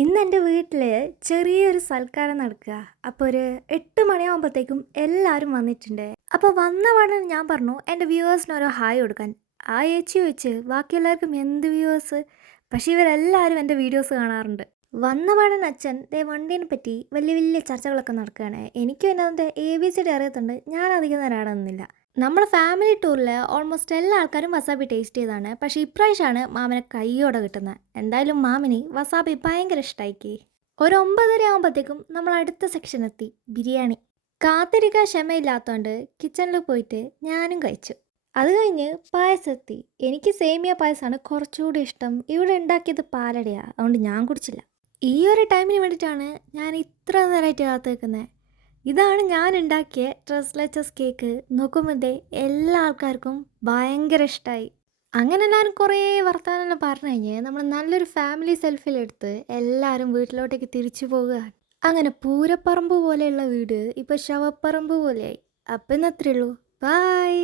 ഇന്ന് എൻ്റെ വീട്ടിൽ ചെറിയൊരു സൽക്കാരം നടക്കുക. അപ്പോൾ ഒരു 8 മണിയാകുമ്പോഴത്തേക്കും എല്ലാവരും വന്നിട്ടുണ്ട്. അപ്പോൾ വന്ന പാടെ ഞാൻ പറഞ്ഞു എൻ്റെ വ്യൂവേഴ്സിന് ഓരോ ഹായ് കൊടുക്കാൻ. ആ ചേച്ചി ചോദിച്ച് ബാക്കി എല്ലാവർക്കും എന്ത് വ്യൂവേഴ്സ്, പക്ഷേ ഇവരെല്ലാവരും എൻ്റെ വീഡിയോസ് കാണാറുണ്ട്. വന്ന പാടൻ അച്ഛൻ ദേ വണ്ടീനെ പറ്റി വലിയ വലിയ ചർച്ചകളൊക്കെ നടക്കുകയാണ്. എനിക്കും എന്നതിൻ്റെ ABCD അറിയത്തുണ്ട്, ഞാൻ അധികം നേരം അവിടെ നിന്നില്ല. നമ്മുടെ ഫാമിലി ടൂറിൽ ഓൾമോസ്റ്റ് എല്ലാ ആൾക്കാരും വസാബി ടേസ്റ്റ് ചെയ്താണ്. പക്ഷേ ഇപ്രാവശ്യമാണ് മാമനെ കയ്യോടെ കിട്ടുന്നത്. എന്തായാലും മാമിന് വസാബി ഭയങ്കര ഇഷ്ടമായിക്ക്. ഒരു 9:30 ആകുമ്പോഴത്തേക്കും നമ്മൾ അടുത്ത സെക്ഷൻ എത്തി, ബിരിയാണി. കാത്തിരിക്കാൻ ക്ഷമയില്ലാത്തതുകൊണ്ട് കിച്ചണിൽ പോയിട്ട് ഞാനും കഴിച്ചു. അത് കഴിഞ്ഞ് പായസം എത്തി. എനിക്ക് സേമിയ പായസമാണ് കുറച്ചുകൂടി ഇഷ്ടം. ഇവിടെ ഉണ്ടാക്കിയത് പാലടയാണ്, അതുകൊണ്ട് ഞാൻ കുടിച്ചില്ല. ഈ ഒരു ടൈമിന് വേണ്ടിയിട്ടാണ് ഞാൻ ഇത്ര നേരമായിട്ട് കാത്തു നിൽക്കുന്നത്. ഇതാണ് ഞാൻ ഉണ്ടാക്കിയ ട്രസ്ലെച്ചസ് കേക്ക്. നോക്കുമ്പോഴേ എല്ലാ ആൾക്കാർക്കും ഭയങ്കര ഇഷ്ടമായി. അങ്ങനെ എല്ലാവരും കുറേ വർത്തമാനം പറഞ്ഞു കഴിഞ്ഞ് നമ്മൾ നല്ലൊരു ഫാമിലി സെൽഫിലെടുത്ത് എല്ലാവരും വീട്ടിലോട്ടേക്ക് തിരിച്ചു പോകുക. അങ്ങനെ പൂരപ്പറമ്പ് പോലെയുള്ള വീട് ഇപ്പോൾ ശവപ്പറമ്പ് പോലെയായി. അപ്പം ഇന്നത്രേ ഉള്ളൂ. ബായ്.